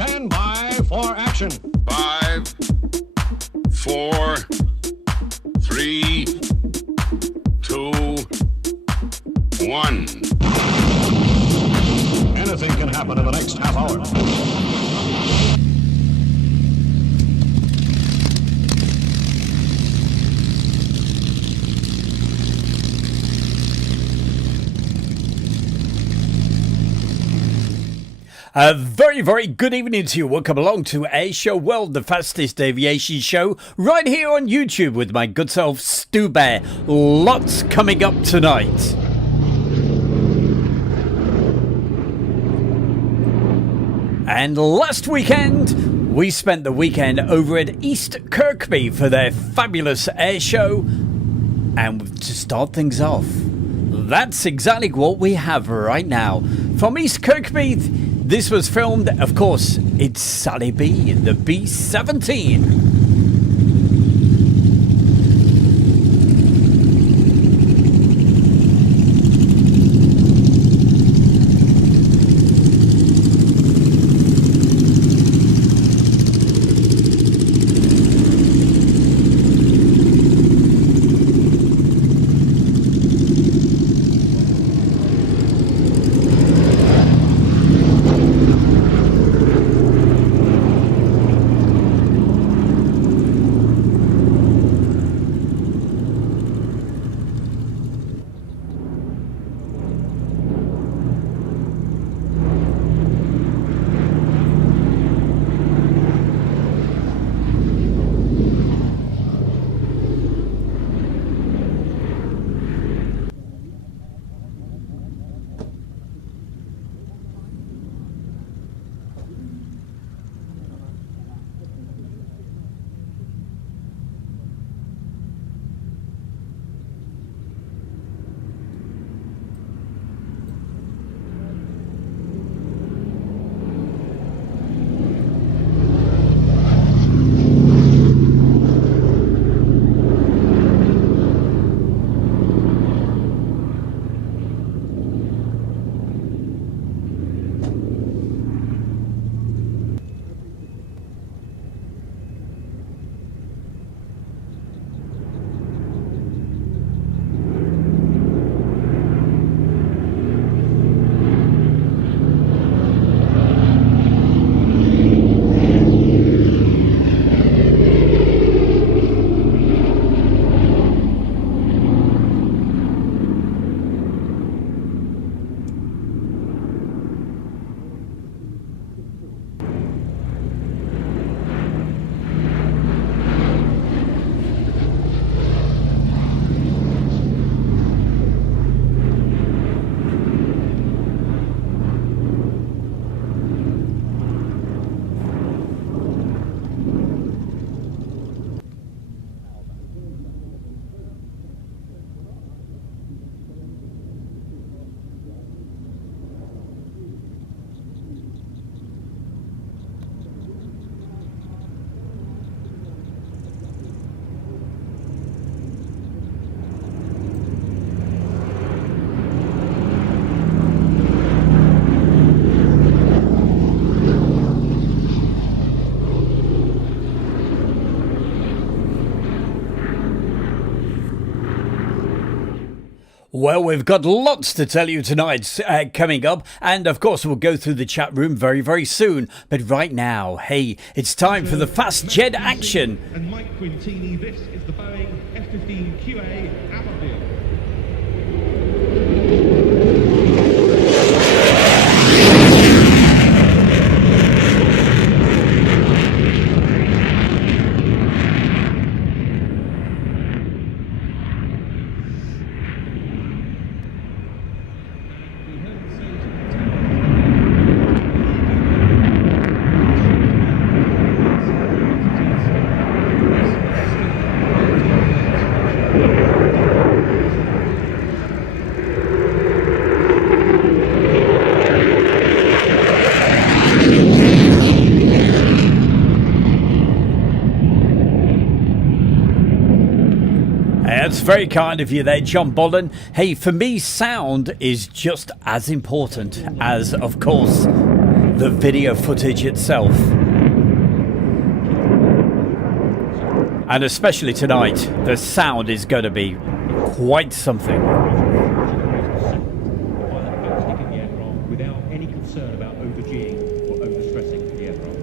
Stand by for action. 5, 4, 3, 2, 1. Anything can happen in the next half hour. A very, very good evening to you. Welcome along to Air Show World, the fastest aviation show, right here on YouTube with my good self, Stu Bear. Lots coming up tonight. And last weekend, we spent the weekend over at East Kirkby for their fabulous air show. And to start things off, that's exactly what we have right now. From East Kirkby, this was filmed, of course, it's Sally B, the B-17. Well, we've got lots to tell you tonight coming up, and of course we'll go through the chat room very, very soon. But right now, hey, it's time for the fast jet action. And Mike Quintini, this is the Boeing F-15 QA Aviation. That's very kind of you there, John Bolden. Hey, for me, sound is just as important as, of course, the video footage itself. And especially tonight, the sound is going to be quite something. Without any concern about overgeeing or overstressing the aircraft.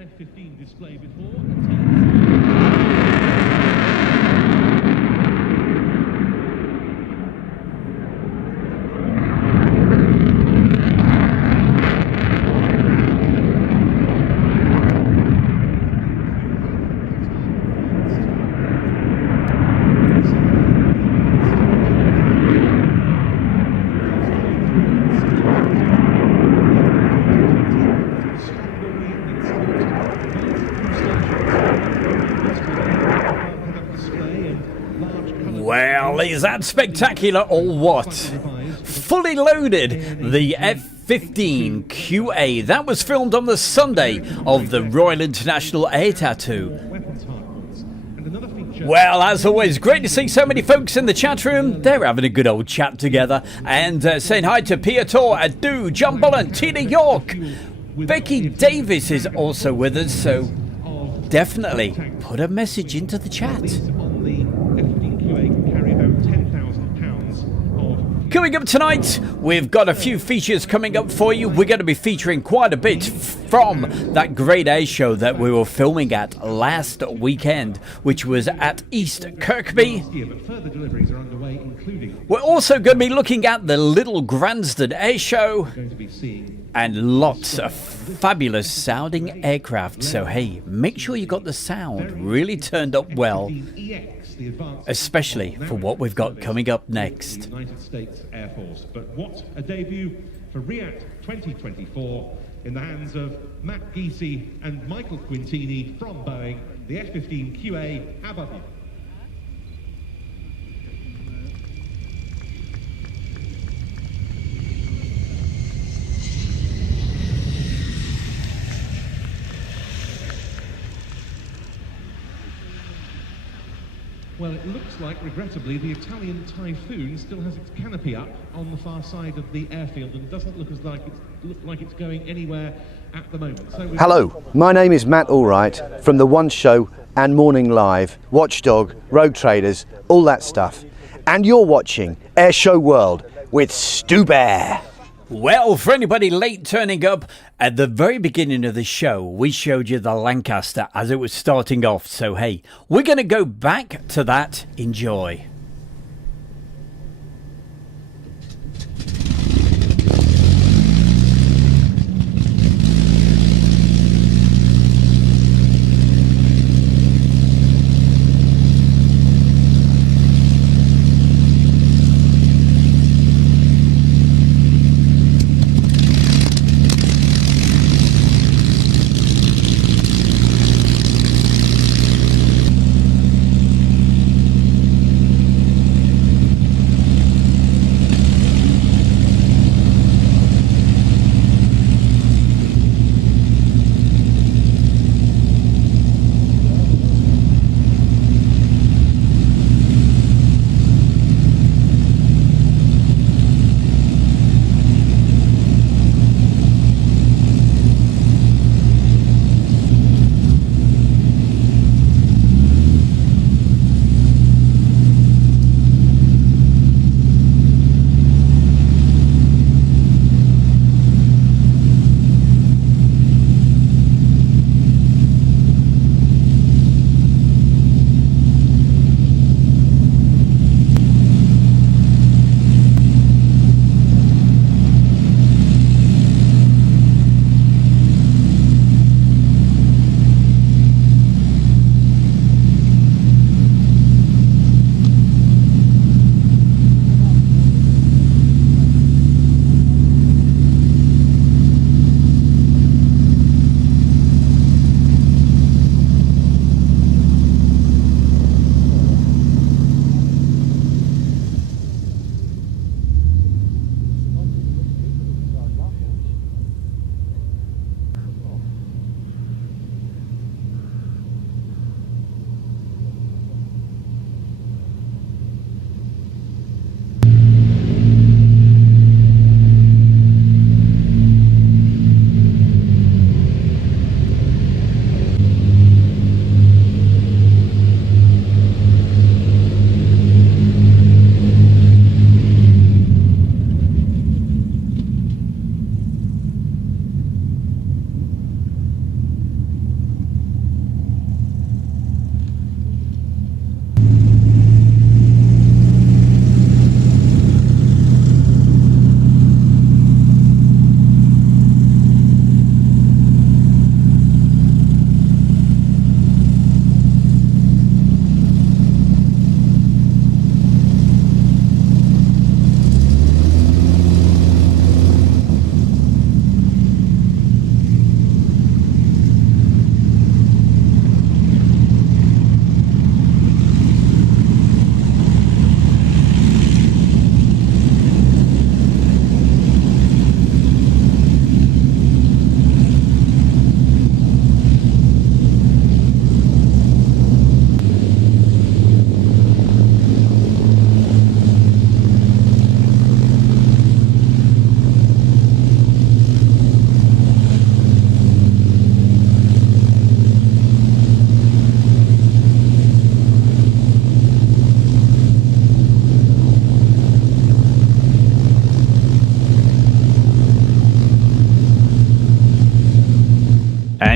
F-15 display before. Well, is that spectacular or what? Fully loaded, the F-15 QA. That was filmed on the Sunday of the Royal International Air Tattoo. Well, as always, great to see so many folks in the chat room. They're having a good old chat together. And saying hi to Piotr, Adu, John Bullen, Tina York. Becky Davis is also with us, so definitely put a message into the chat. On the F-15 QA can carry about 10,000 pounds of Coming up tonight, we've got a few features coming up for you. We're going to be featuring quite a bit from that great air show that we were filming at last weekend, which was at East Kirkby. We're also going to be looking at the Little Gransden air show and lots of fabulous sounding aircraft. So hey, make sure you got the sound really turned up well, especially for what we've got coming up next. United States Air Force. But what a debut for RIAT 2024 in the hands of Matt Giese and Michael Quintini from Boeing, the F-15 QA. How about you? Well, it looks like, regrettably, the Italian Typhoon still has its canopy up on the far side of the airfield and doesn't look like it's going anywhere at the moment. So hello, my name is Matt Allwright from The One Show and Morning Live, Watchdog, Rogue Traders, all that stuff. And you're watching Air Show World with Stu Bear. Well, for anybody late turning up, at the very beginning of the show, we showed you the Lancaster as it was starting off. So, hey, we're going to go back to that. Enjoy.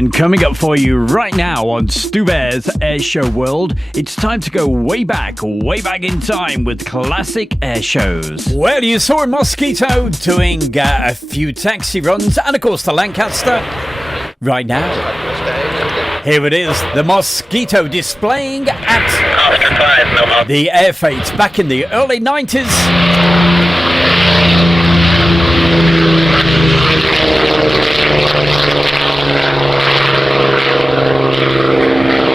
And coming up for you right now on Stu Bear's Airshow World, it's time to go way back in time with classic air shows. Well, you saw a Mosquito doing a few taxi runs, and of course the Lancaster. Right now, here it is, the Mosquito displaying at the Air Fates back in the early 90s.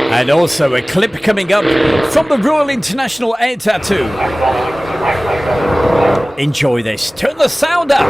And also a clip coming up from the Royal International Air Tattoo. Enjoy this. Turn the sound up.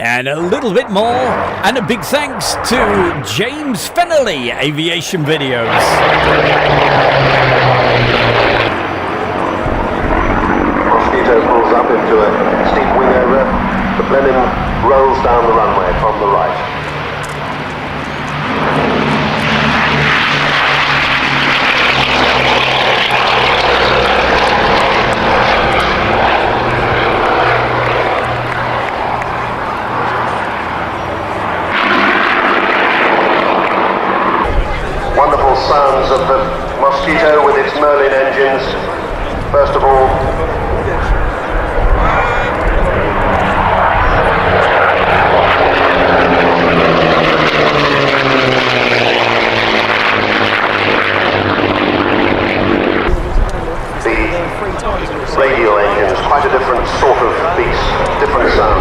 And a little bit more, and a big thanks to James Fennelly, Aviation Videos. Mosquito pulls up into a steep wing over. The Blenheim rolls down the runway from the right. Wonderful sounds of the Mosquito with its Merlin engines. First of all, the radial engines, quite a different sort of beast, different sound.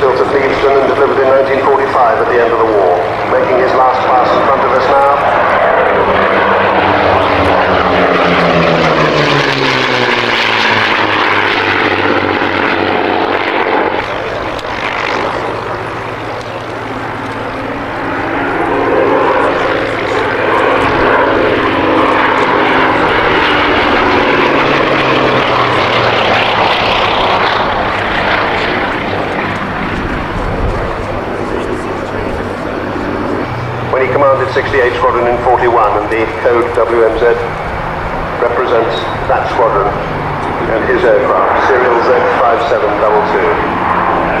Built at Gransden and delivered in 1945 at the end of the war. Making his last pass in front of us now. When he commanded 68 Squadron in 41, and the code WMZ represents that squadron and his aircraft, serial Z5722.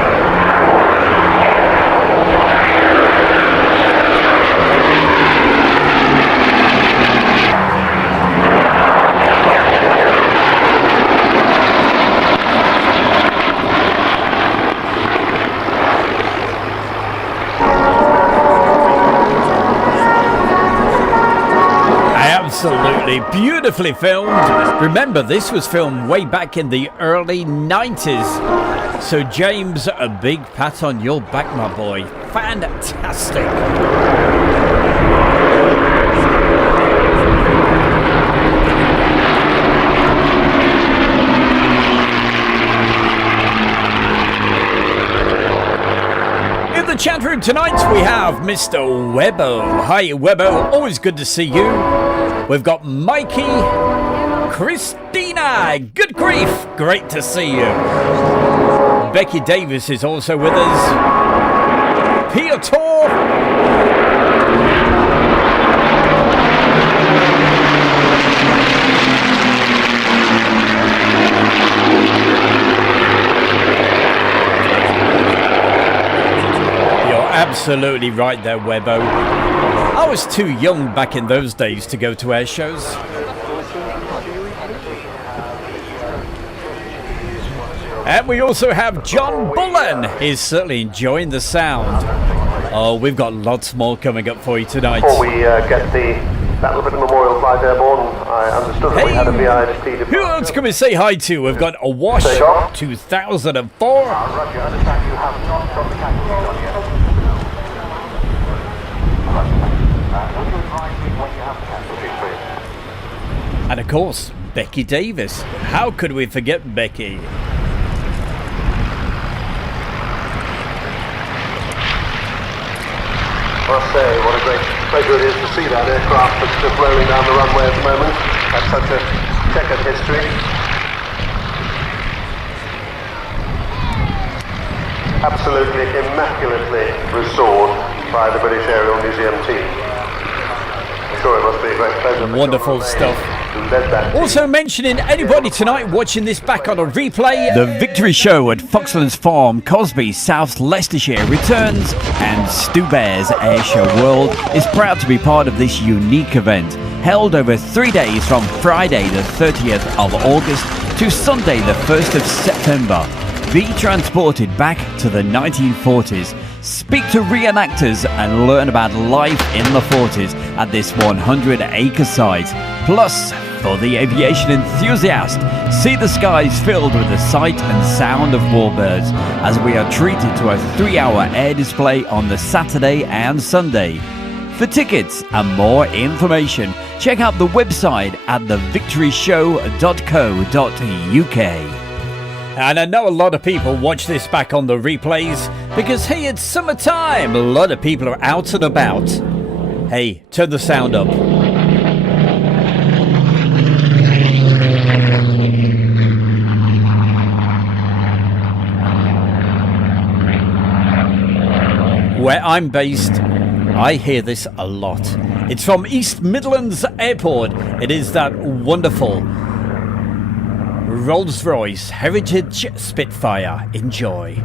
Absolutely beautifully filmed. Remember, this was filmed way back in the early 90s. So James, a big pat on your back, my boy. Fantastic. In the chat room tonight we have Mr. Webbo. Hi Webbo, always good to see you. We've got Mikey, Christina, good grief, great to see you. Becky Davis is also with us. Piotr. Absolutely right there, Webbo. I was too young back in those days to go to air shows. And we also have John Bullen. He's certainly enjoying the sound. Oh, we've got lots more coming up for you tonight. Before we get the Battle of the Memorial Flight airborne, I understood that we had a VIHT who else can we say hi to? We've got a Wash 2004. Roger, I understand you have not got the casualties on yet. And of course, Becky Davis. How could we forget Becky? I must say, what a great pleasure it is to see that aircraft that's just rolling down the runway at the moment. That's such a checkered history. Absolutely immaculately restored by the British Aerial Museum team. I'm sure it must be a great pleasure. Wonderful stuff. Also mentioning anybody tonight watching this back on a replay, the Victory Show at Foxlands Farm, Cosby, South Leicestershire returns, and Stu Bear's Air Show World is proud to be part of this unique event, held over 3 days from Friday the 30th of August to Sunday the 1st of September. Be transported back to the 1940s, speak to reenactors and learn about life in the 40s at this 100-acre site. Plus, for the aviation enthusiast, see the skies filled with the sight and sound of warbirds as we are treated to a 3-hour air display on the Saturday and Sunday. For tickets and more information, check out the website at thevictoryshow.co.uk. And I know a lot of people watch this back on the replays because, hey, it's summertime. A lot of people are out and about. Hey, turn the sound up. Where I'm based, I hear this a lot. It's from East Midlands Airport. It is that wonderful Rolls-Royce Heritage Spitfire. Enjoy.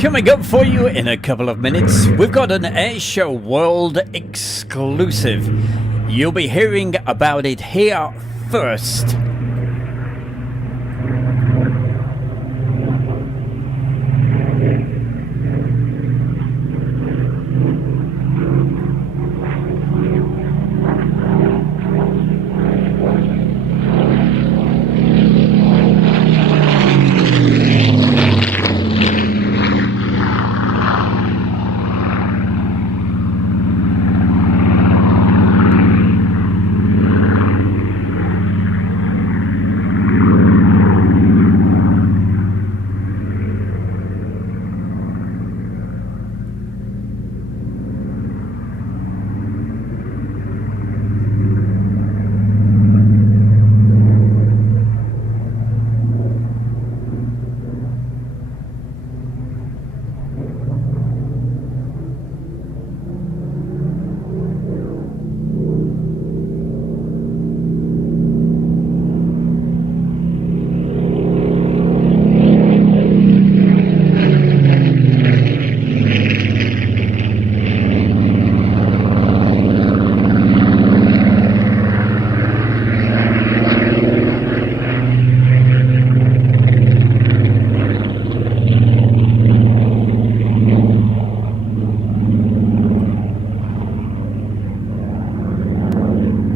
Coming up for you in a couple of minutes, we've got an Airshow World exclusive. You'll be hearing about it here first.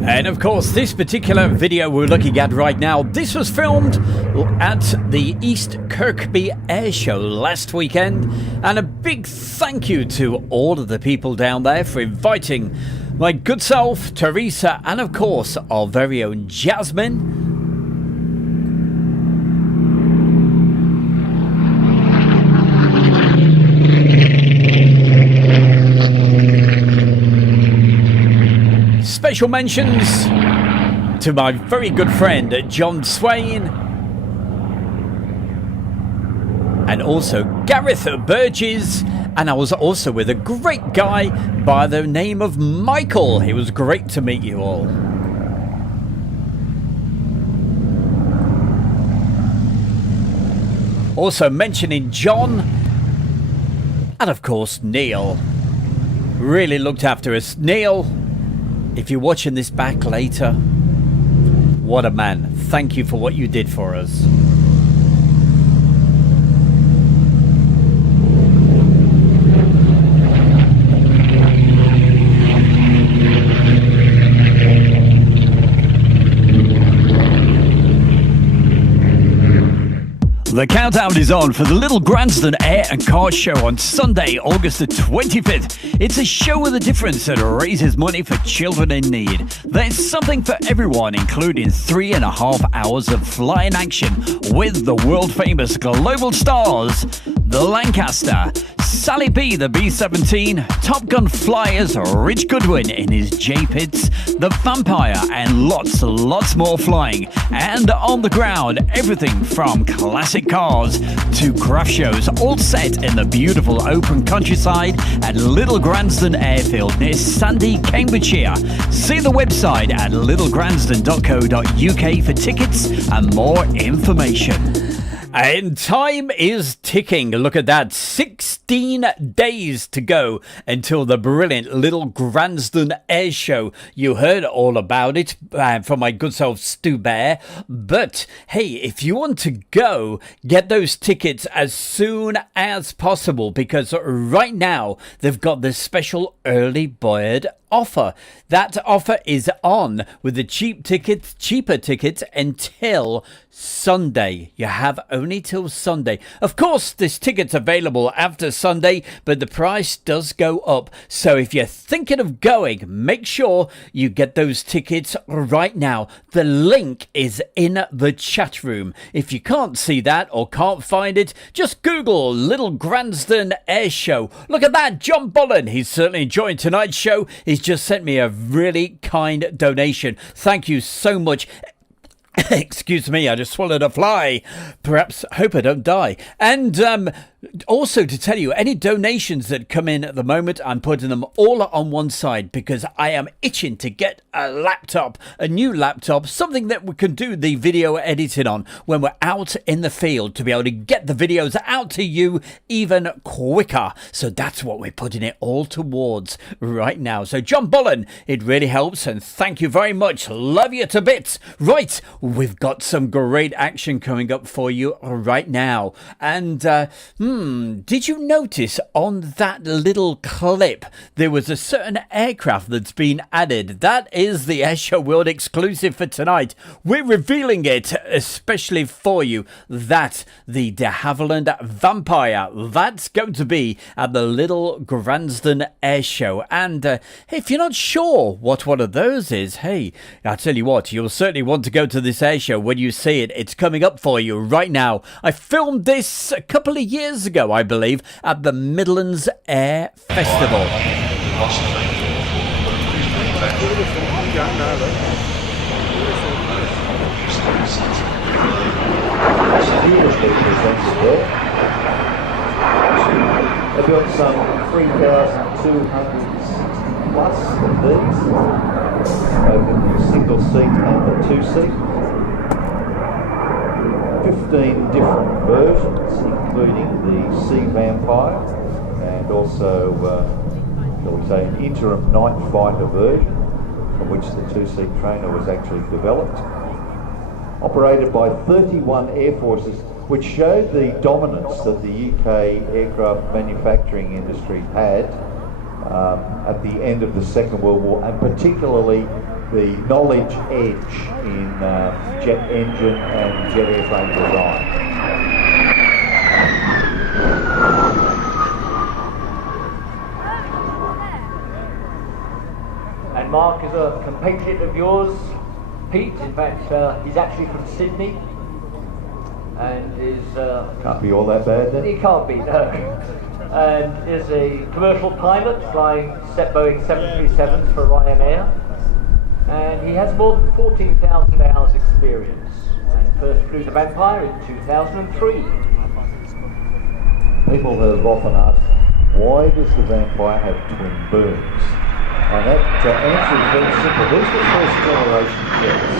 And of course, this particular video we're looking at right now, this was filmed at the East Kirkby Air Show last weekend. And a big thank you to all of the people down there for inviting my good self, Teresa, and of course, our very own Jasmine. Special mentions to my very good friend John Swain and also Gareth Burgess, and I was also with a great guy by the name of Michael. It was great to meet you all. Also mentioning John and of course Neil. Really looked after us. Neil, if you're watching this back later, what a man. Thank you for what you did for us. The countdown is on for the Little Gransden Air and Car Show on Sunday, August the 25th. It's a show with a difference that raises money for children in need. There's something for everyone, including 3.5 hours of flying action with the world-famous global stars, the Lancaster, Sally B, the B-17, Top Gun flyers, Rich Goodwin in his J-Pits, the Vampire, and lots more flying. And on the ground, everything from classic cars to craft shows, all set in the beautiful open countryside at Little Gransden Airfield near Sandy, Cambridgeshire. See the website at littlegransden.co.uk for tickets and more information. And time is ticking. Look at that. 16 days to go until the brilliant Little Gransden Air Show. You heard all about it from my good self, Stu Bear. But hey, if you want to go, get those tickets as soon as possible, because right now they've got this special early bird offer. That offer is on with the cheaper tickets until Sunday. You have only till Sunday. Of course, this ticket's available after Sunday, but the price does go up. So if you're thinking of going, make sure you get those tickets right now. The link is in the chat room. If you can't see that or can't find it, just Google Little Gransden Air Show. Look at that, John Bolland. He's certainly enjoying tonight's show. He's just sent me a really kind donation. Thank you so much. Excuse me, I just swallowed a fly. Perhaps, hope I don't die. And Also, to tell you, any donations that come in at the moment, I'm putting them all on one side because I am itching to get a laptop, a new laptop, something that we can do the video editing on when we're out in the field to be able to get the videos out to you even quicker. So that's what we're putting it all towards right now. So John Bullen, it really helps, and thank you very much. Love you to bits. Right, we've got some great action coming up for you right now. And did you notice on that little clip there was a certain aircraft that's been added? That is the Airshow World exclusive for tonight. We're revealing it especially for you. That the de Havilland Vampire, that's going to be at the little Gransden Airshow. And if you're not sure what one of those is, hey, I'll tell you what, you'll certainly want to go to this airshow when you see it. It's coming up for you right now. I filmed this a couple of years ago, I believe, at the Midlands Air Festival. They've got some 3,260 plus of these, both in the single seat and the two seat. 15 different versions, including the Sea Vampire and also, shall we say, an interim night fighter version, from which the two-seat trainer was actually developed. Operated by 31 air forces, which showed the dominance that the UK aircraft manufacturing industry had at the end of the Second World War, and particularly the knowledge edge in jet engine and jet airframe design. And Mark is a compatriot of yours, Pete. In fact, he's actually from Sydney, and is... Can't be all that bad then? He can't be, no. And is a commercial pilot flying Boeing 737s for Ryanair. And he has more than 14,000 hours experience, and first flew the Vampire in 2003. People have often asked, why does the Vampire have twin booms? And that answer is very simple. These were first generation jets.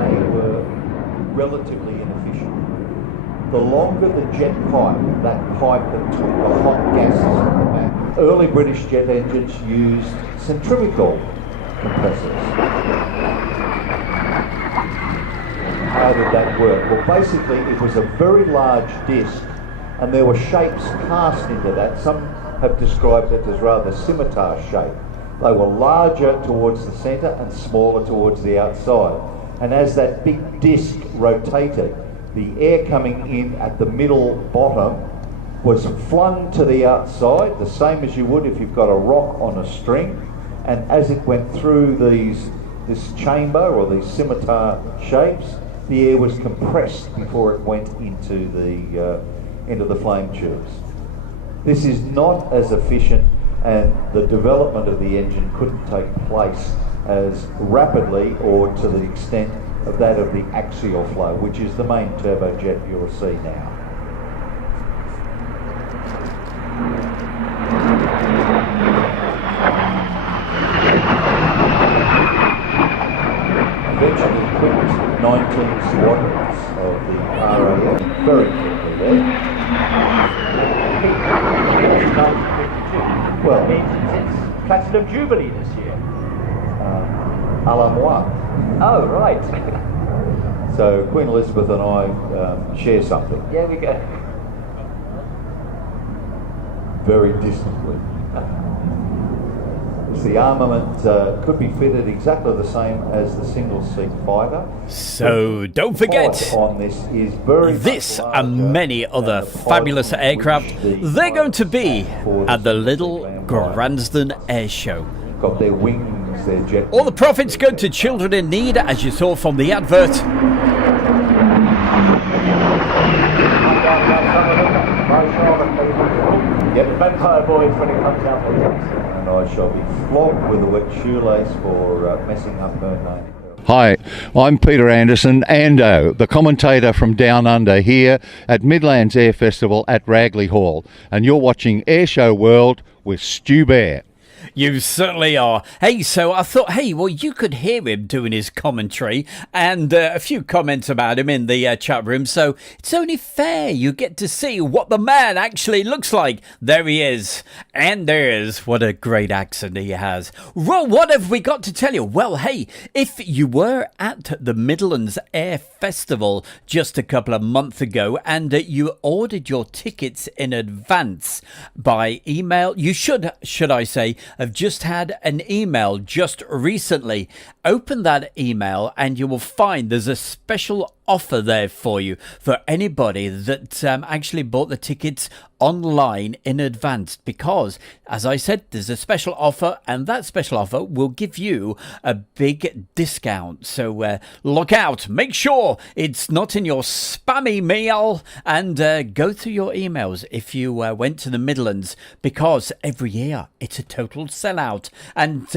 They were relatively inefficient. The longer the jet pipe, that pipe that took the hot gases from the back, early British jet engines used centrifugal compressors. How did that work? Well, basically it was a very large disc, and there were shapes cast into that. Some have described it as rather scimitar shape. They were larger towards the centre and smaller towards the outside. And as that big disc rotated, the air coming in at the middle bottom was flung to the outside, the same as you would if you've got a rock on a string. And as it went through this chamber or these scimitar shapes, the air was compressed before it went into the flame tubes. This is not as efficient, and the development of the engine couldn't take place as rapidly or to the extent of that of the axial flow, which is the main turbojet you'll see now. Eventually equipped 19 squadrons of the RAF, very quickly there. Well, It's Platinum Jubilee this year. à la moi. Oh, right. So Queen Elizabeth and I share something. There we go. Very distantly. The armament could be fitted exactly the same as the single-seat fighter. So don't forget, on this is very this and many other fabulous aircraft, they're going to be at the little Gransden Air Show. Got their wings, their jet. All the profits go to children in need, as you saw from the advert. Yep. Vampire Boys when it comes out for And I shall be flogged with a wet shoelace for messing up her name. Hi Hi, I'm Peter Anderson, Ando, the commentator from Down Under here at Midlands Air Festival at Ragley Hall, and you're watching Airshow World with Stu Bear. You certainly are. Hey, so I thought, well, you could hear him doing his commentary and a few comments about him in the chat room, so it's only fair you get to see what the man actually looks like. There he is. Anders. What a great accent he has. Well, what have we got to tell you? Well, hey, if you were at the Midlands Air Festival just a couple of months ago and you ordered your tickets in advance by email, you should I say, have just had an email just recently. Open that email and you will find there's a special offer there for you for anybody that actually bought the tickets online in advance, because as I said, there's a special offer and that special offer will give you a big discount. So look out, make sure it's not in your spammy mail, and go through your emails if you went to the Midlands, because every year it's a total sellout, and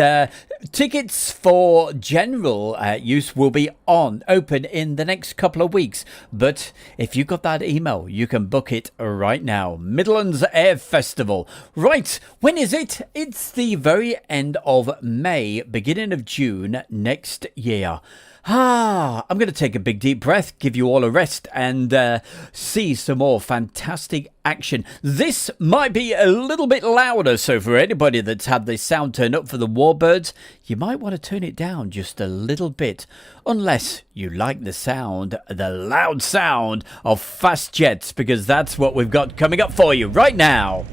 tickets for general use will be open in the next couple of weeks. But if you got that email, you can book it right now. Midlands Air Festival. Right, when is it? It's the very end of May, beginning of June next year. I'm going to take a big deep breath, give you all a rest, and see some more fantastic action. This might be a little bit louder, so for anybody that's had the sound turned up for the Warbirds, you might want to turn it down just a little bit, unless you like the sound, the loud sound of fast jets, because that's what we've got coming up for you right now.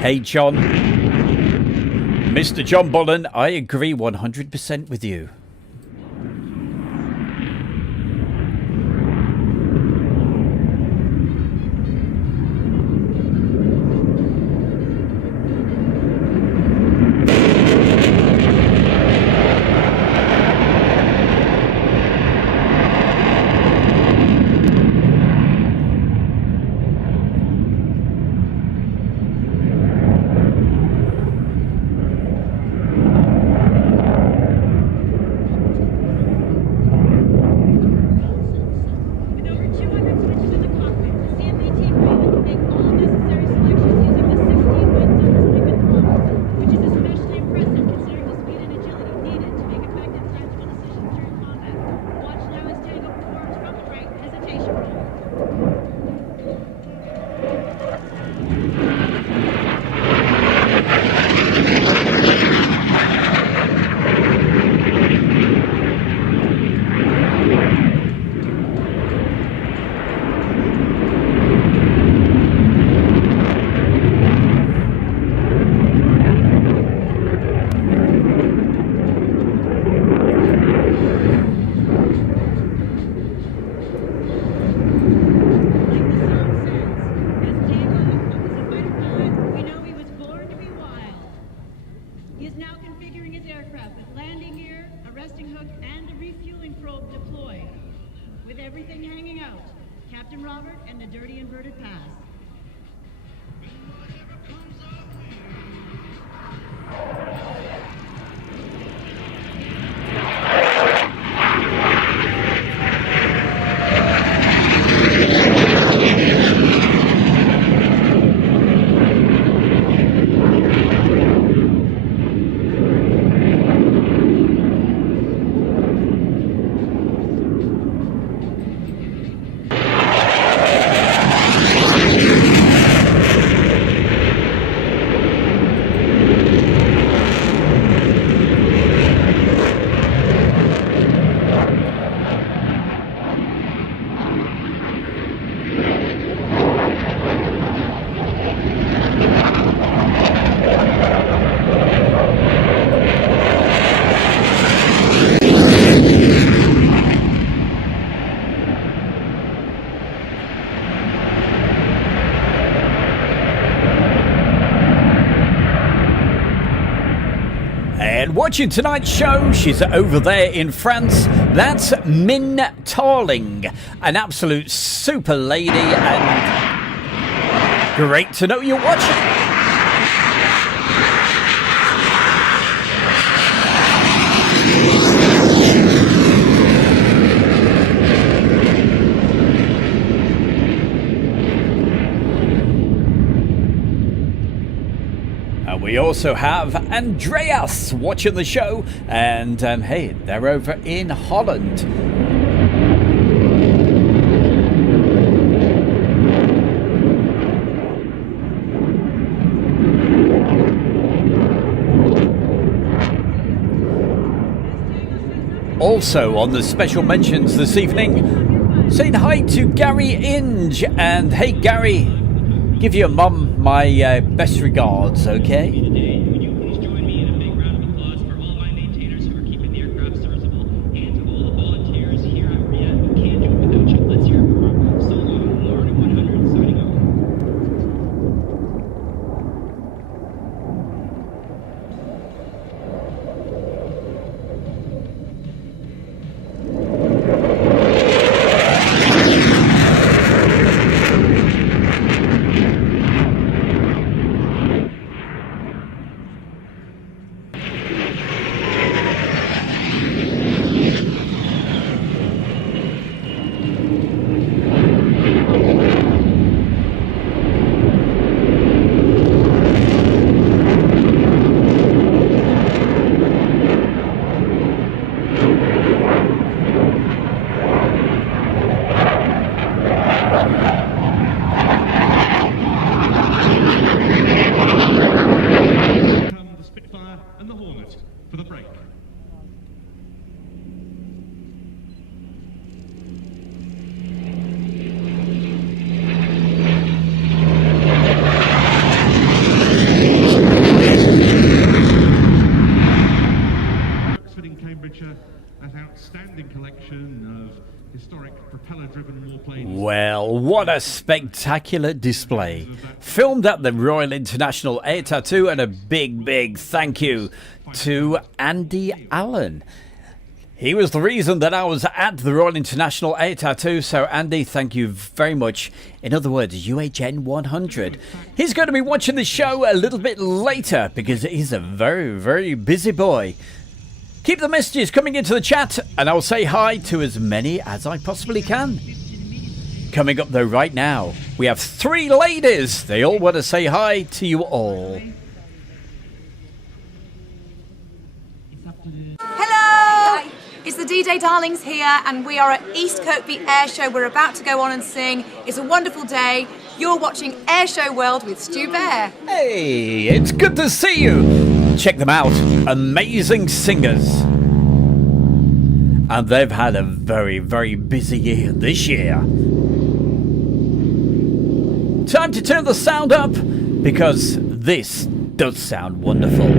Hey, John. Mr. John Bullen, I agree 100% with you. watching tonight's show. She's over there in France. That's Min Tarling, an absolute super lady, and great to know you're watching. We also have Andreas watching the show, and hey, they're over in Holland. Also on the special mentions this evening, saying hi to Gary Inge, and hey Gary, give your mum my best regards, okay? Well, what a spectacular display. Filmed at the Royal International Air Tattoo, and a big thank you to Andy Allen. He was the reason that I was at the Royal International Air Tattoo, so Andy, thank you very much. In other words, UHN 100. He's going to be watching the show a little bit later because he's a very busy boy. Keep the messages coming into the chat, and I'll say hi to as many as I possibly can. Coming up though right now, we have 3 ladies. They all want to say hi to you all. Hello! It's the D-Day Darlings here, and we are at East Kirkby Air Show. We're about to go on and sing. It's a wonderful day. You're watching Air Show World with Stu Bear. Hey, it's good to see you. Check them out. Amazing singers. And they've had a very busy year this year. Time to turn the sound up, because this does sound wonderful.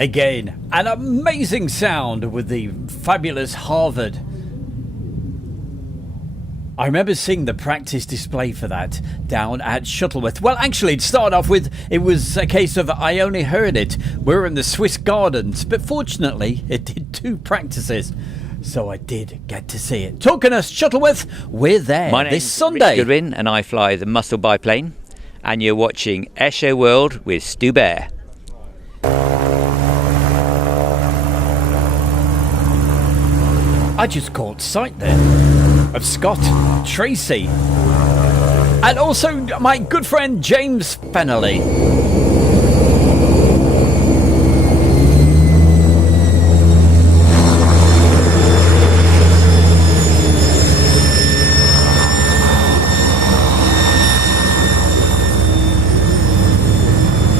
Again, an amazing sound with the fabulous Harvard. I remember seeing the practice display for that down at Shuttleworth. Well, actually, it started off with, it was a case of I only heard it. We were in the Swiss Gardens, but fortunately, it did 2 practices. So I did get to see it. Talking of Shuttleworth, we're there My this name's Sunday. Rich Goodwin, and I fly the Muscle biplane. And you're watching Airshow World with Stu Bear. I just caught sight there of Scott, Tracy, and also my good friend James Fennelly.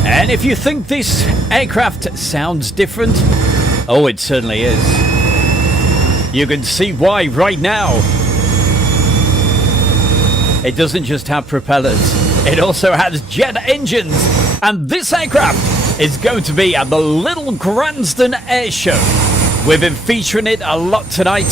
And if you think this aircraft sounds different, oh, it certainly is. You can see why right now. It doesn't just have propellers, it also has jet engines. And this aircraft is going to be at the Little Gransden Air Show. We've been featuring it a lot tonight.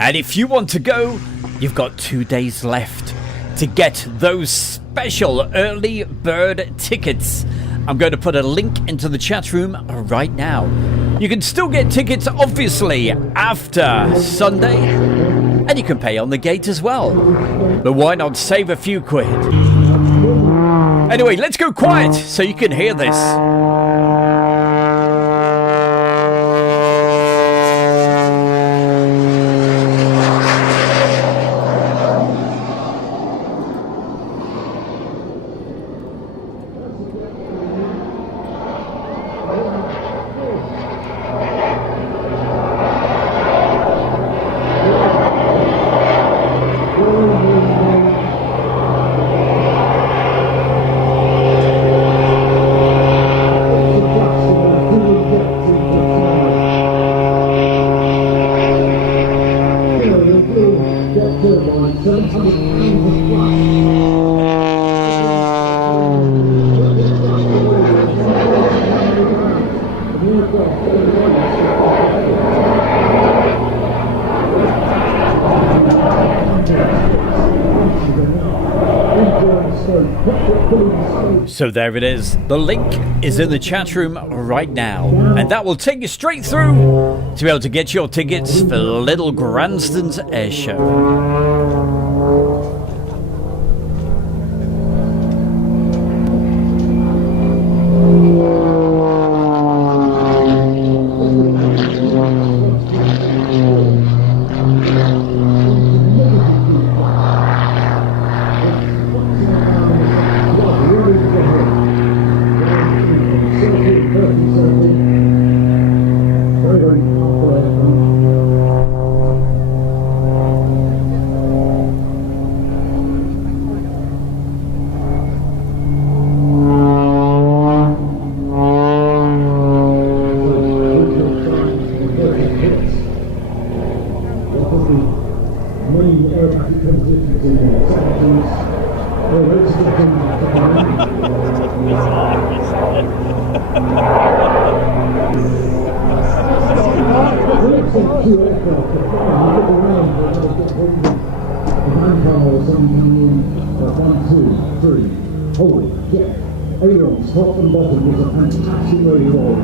And if you want to go, you've got 2 days left to get those special early bird tickets. I'm going to put a link into the chat room right now. You can still get tickets, obviously, after Sunday, and you can pay on the gate as well. But why not save a few quid? Anyway, let's go quiet so you can hear this. So there it is. The link is in the chat room right now, and that will take you straight through to be able to get your tickets for Little Gransden's Air Show. Top and bottom was a fantastic roll.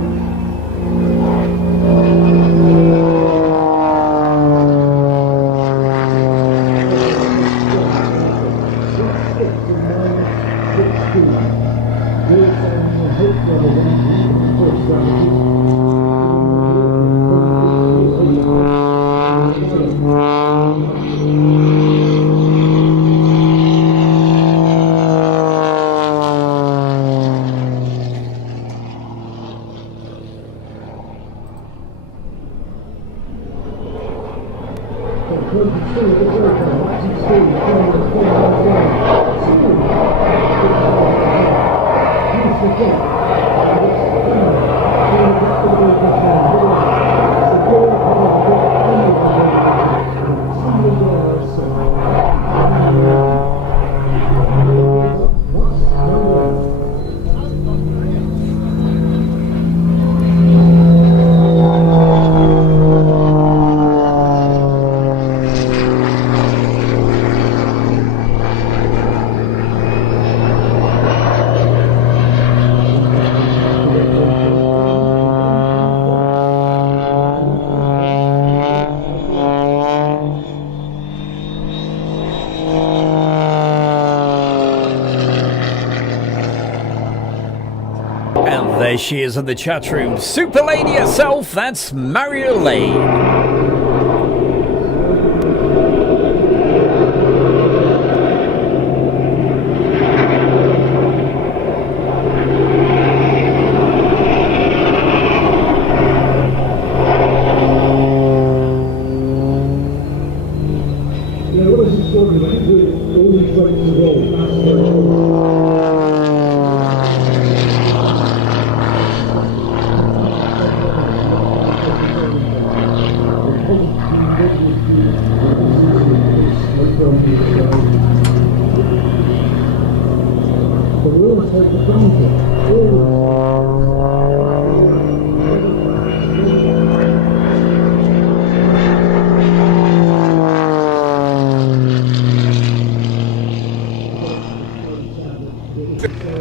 There she is in the chat room. Super lady herself, that's Mario Lane.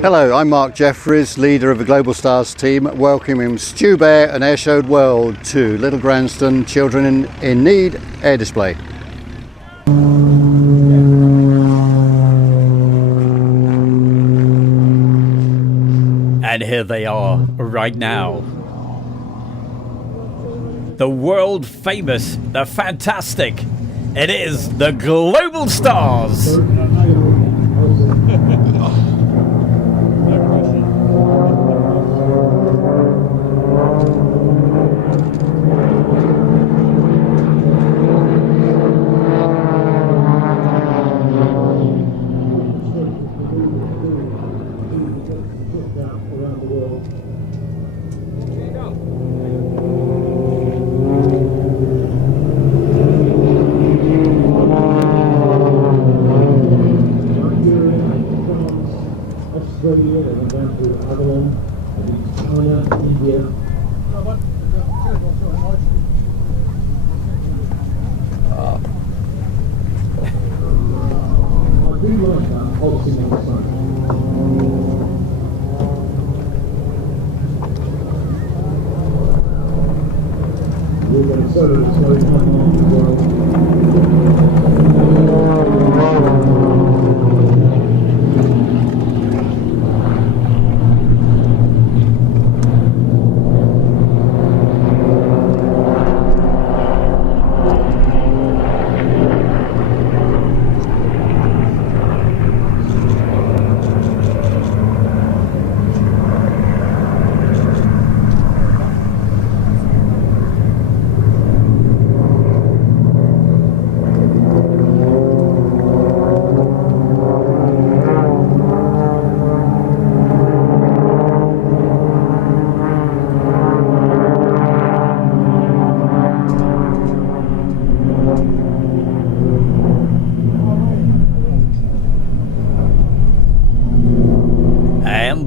Hello, I'm Mark Jeffries, leader of the Global Stars team, welcoming Stu Bear and Airshowed World to Little Gransden Children in Need air display. And here they are, right now. The world famous, the fantastic, it is the Global Stars.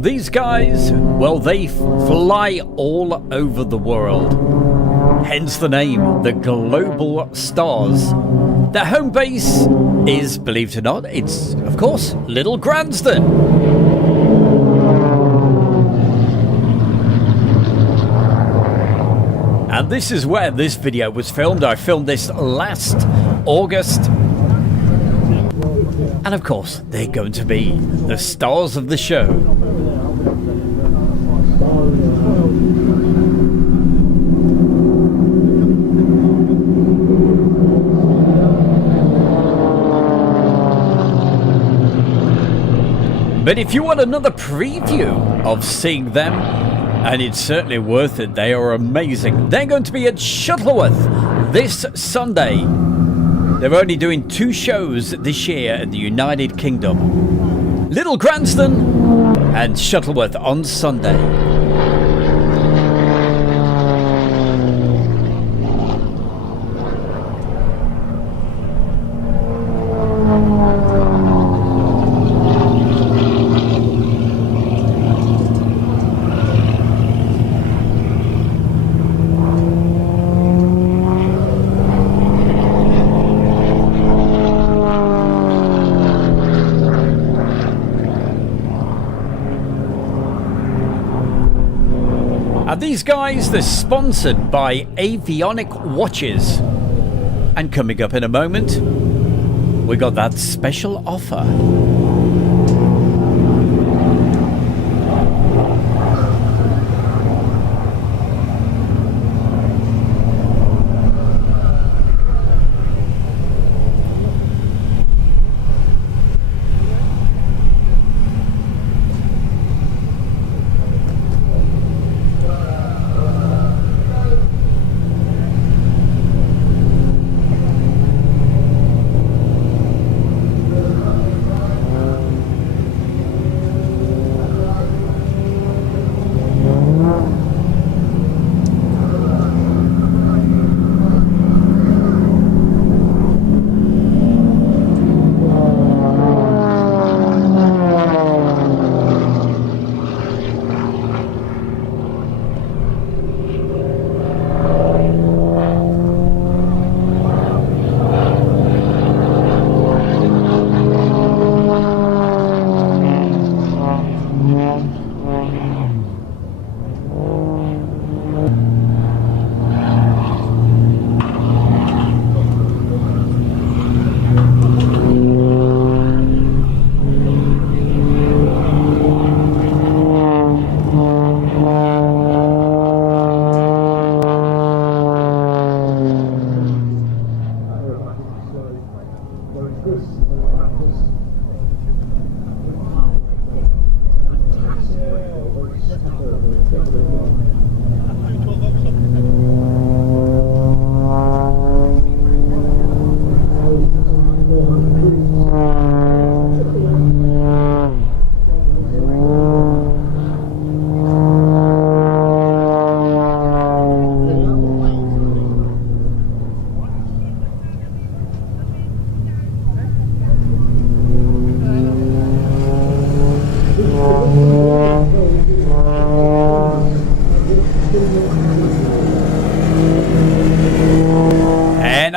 These guys, well, they fly all over the world. Hence the name, the Global Stars. Their home base is, believe it or not, it's, of course, Little Gransden. And this is where this video was filmed. I filmed this last August. And of course, they're going to be the stars of the show. But if you want another preview of seeing them, and it's certainly worth it, they are amazing. They're going to be at Shuttleworth this Sunday. They're only doing 2 shows this year in the United Kingdom. Little Gransden and Shuttleworth on Sunday. These guys, they're sponsored by Avionic Watches. And coming up in a moment, we got that special offer.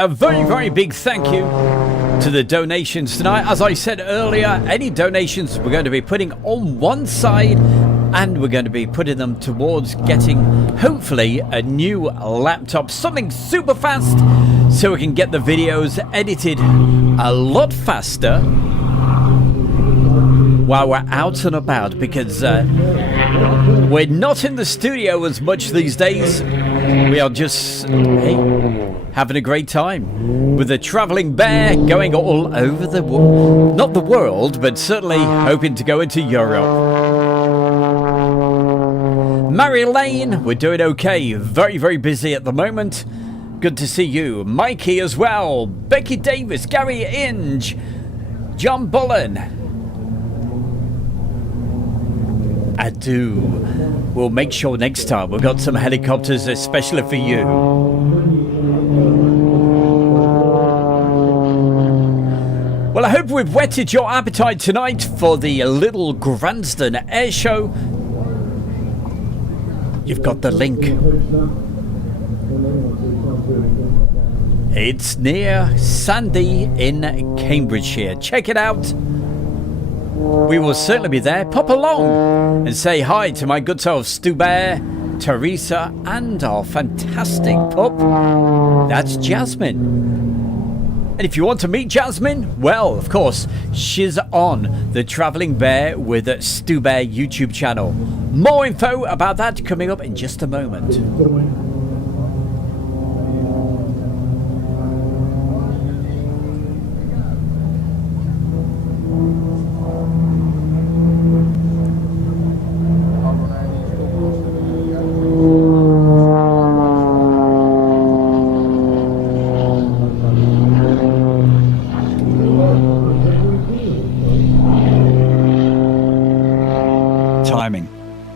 a very, very big thank you to the donations tonight. As I said earlier, any donations we're going to be putting on one side, and we're going to be putting them towards getting, hopefully, a new laptop. Something super fast, so we can get the videos edited a lot faster while we're out and about, because we're not in the studio as much these days. We are just having a great time with the travelling bear, going all over the world. Not the world, but certainly hoping to go into Europe. Mary Lane, we're doing okay. Very, very busy at the moment. Good to see you. Mikey as well. Becky Davis, Gary Inge, John Bullen. Adieu. We'll make sure next time we've got some helicopters especially for you. Well, I hope we've whetted your appetite tonight for the little Gransden air show. You've got the link. It's near Sandy in Cambridgeshire. Check it out. We will certainly be there. Pop along and say hi to my good self, Stu Bear, Teresa, and our fantastic pup. That's Jasmine. And if you want to meet Jasmine, well, of course, she's on the Travelling Bear with Stu Bear YouTube channel. More info about that coming up in just a moment.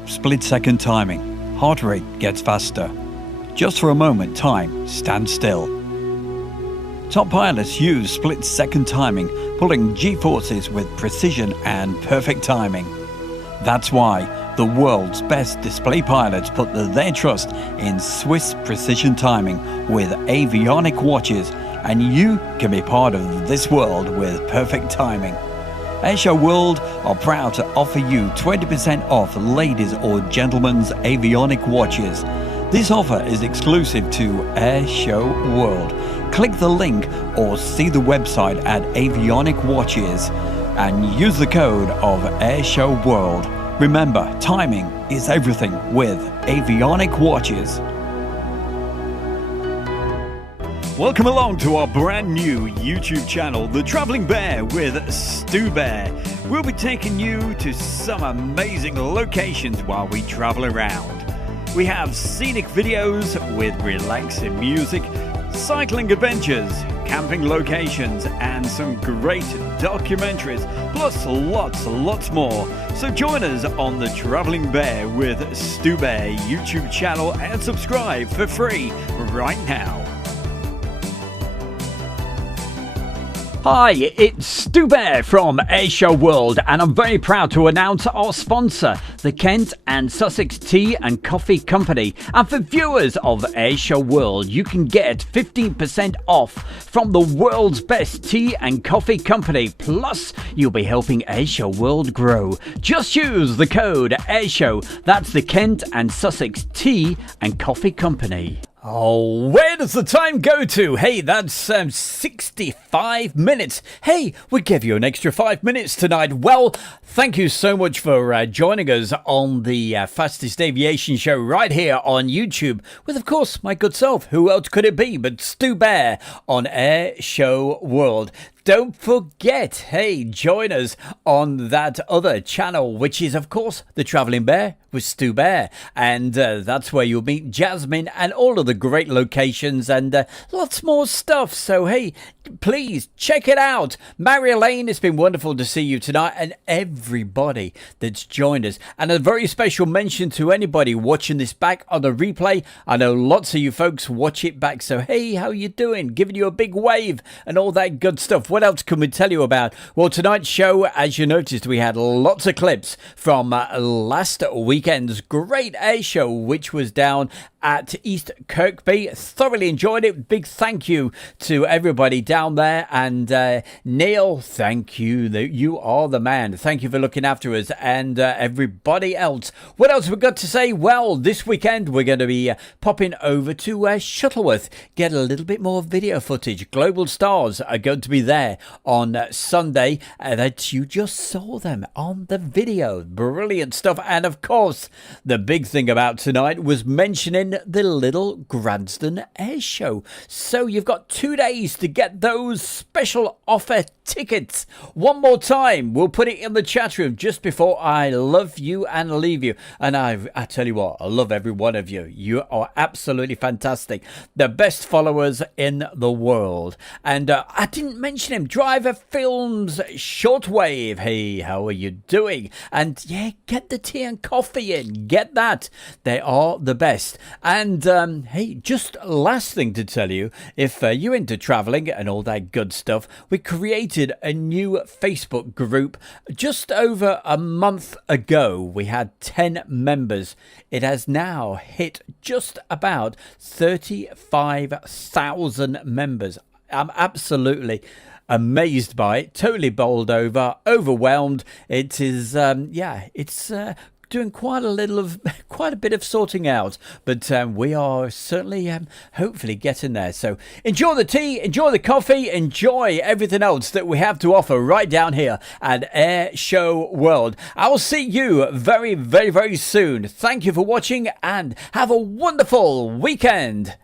Split-second timing. Heart rate gets faster. Just for a moment, time stands still. Top pilots use split-second timing, pulling G-forces with precision and perfect timing. That's why the world's best display pilots put their trust in Swiss precision timing with avionic watches, and you can be part of this world with perfect timing. Airshow World are proud to offer you 20% off ladies' or gentlemen's avionic watches. This offer is exclusive to Airshow World. Click the link or see the website at Avionic Watches and use the code of Airshow World. Remember, timing is everything with Avionic Watches. Welcome along to our brand new YouTube channel, The Travelling Bear with Stu Bear. We'll be taking you to some amazing locations while we travel around. We have scenic videos with relaxing music, cycling adventures, camping locations, and some great documentaries, plus lots more. So join us on The Travelling Bear with Stu Bear YouTube channel and subscribe for free right now. Hi, it's Stu Bear from Airshow World, and I'm very proud to announce our sponsor, the Kent and Sussex Tea and Coffee Company. And for viewers of Airshow World, you can get 15% off from the world's best tea and coffee company. Plus, you'll be helping Airshow World grow. Just use the code Airshow. That's the Kent and Sussex Tea and Coffee Company. Oh, where does the time go to? Hey, that's 65 minutes. Hey, we gave you an extra 5 minutes tonight. Well, thank you so much for joining us on the fastest aviation show right here on YouTube with, of course, my good self. Who else could it be but Stu Bear on Airshow World? Don't forget, hey, join us on that other channel, which is, of course, The Travelling Bear with Stu Bear. And that's where you'll meet Jasmine and all of the great locations and lots more stuff. So, hey, please check it out. Mary Elaine, it's been wonderful to see you tonight and everybody that's joined us. And a very special mention to anybody watching this back on the replay. I know lots of you folks watch it back. So, hey, how you doing? Giving you a big wave and all that good stuff. What else can we tell you about? Well, tonight's show, as you noticed, we had lots of clips from last weekend's great air show, which was down at East Kirkby. Thoroughly enjoyed it. Big thank you to everybody down there. And Neil, thank you. You are the man. Thank you for looking after us and everybody else. What else we got to say? Well, this weekend we're going to be popping over to Shuttleworth, get a little bit more video footage. Global Stars are going to be there on Sunday. That you just saw them on the video. Brilliant stuff. And of course, the big thing about tonight was mentioning the little Gransden air show. So you've got 2 days to get those special offer tickets. One more time, we'll put it in the chat room just before I love you and leave you. And I tell you what, I love every one of you. You are absolutely fantastic. The best followers in the world. And I didn't mention him, Driver Films Shortwave. Hey, how are you doing? And yeah, get the tea and coffee in. Get that. They are the best. And hey, just last thing to tell you, if you're into traveling and all that good stuff, we created a new Facebook group just over a month ago. We had 10 members. It has now hit just about 35,000 members. I'm absolutely amazed by it, totally bowled over, overwhelmed. It is, it's doing quite a bit of sorting out, but we are certainly hopefully getting there. So enjoy the tea, enjoy the coffee, enjoy everything else that we have to offer right down here at Air Show World. I'll see you very, very, very soon. Thank you for watching and have a wonderful weekend.